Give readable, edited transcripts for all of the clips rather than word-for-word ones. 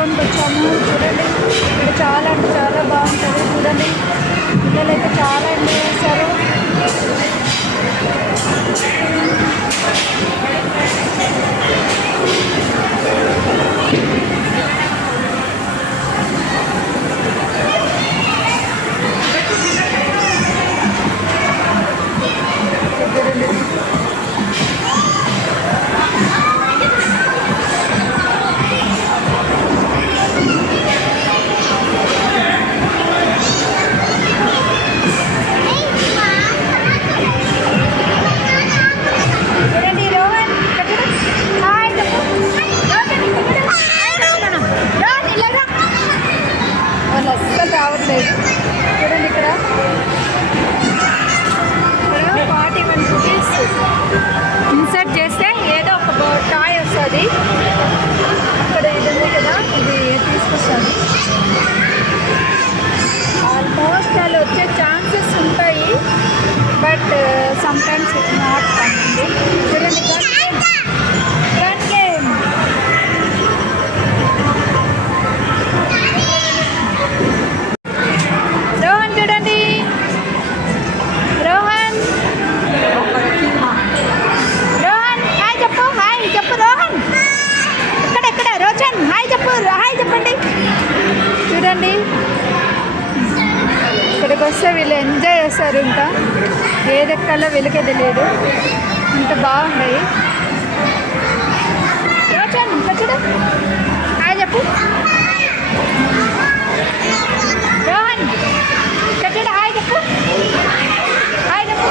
జోన్కి వచ్చాము. చూడండి ఇక్కడ చాలా అంటే చాలా బాగుంటుంది. చూడండి పిల్లలు అయితే చాలా ఎంజాయ్ చేస్తారు. అస్సలు రావట్లేదు. చూడండి ఇక్కడ 41 రూపీస్ ఇన్సర్ట్ చేస్తే ఏదో ఒక టాయ్ వస్తుంది. అక్కడ ఇది ఉంది కదా, ఇది తీసుకొస్తుంది. ఆల్మోస్ట్ వాళ్ళు వచ్చే ఛాన్సెస్ ఉంటాయి, but sometimes it not coming. చూడండి గన్ గేమ్. రోహన్ చూడండి, రోహన్ రోహన్ హాయ్ చెప్పు, హాయ్ చెప్పు రోహన్. ఎక్కడ రోచన్ హాయ్ చెప్పు, హాయ్ చెప్పండి. చూడండి ఇక్కడికి వస్తే వీళ్ళు ఎంజాయ్ చేస్తారు. ఇంకా ఏదెక్కాలో వీళ్ళకే తెలియదు, ఇంత బాగున్నాయి. రోచన్ ఇంకా చూడు, హాయ్ చెప్పు. రోహన్ ఇక్కడ చూడు, హాయ్ చెప్పు, హాయ్ చెప్పు.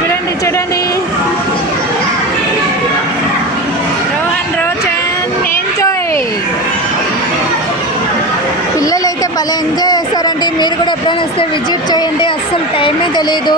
చూడండి చూడండి రోహన్ రోచన్ ఎంజాయ్. పిల్లలైతే భలే ఎంజాయ్ చేస్తారండి. మీరు కూడా ఎప్పుడైనా వస్తే విజిట్ చేయండి, అస్సలు టైమే తెలియదు.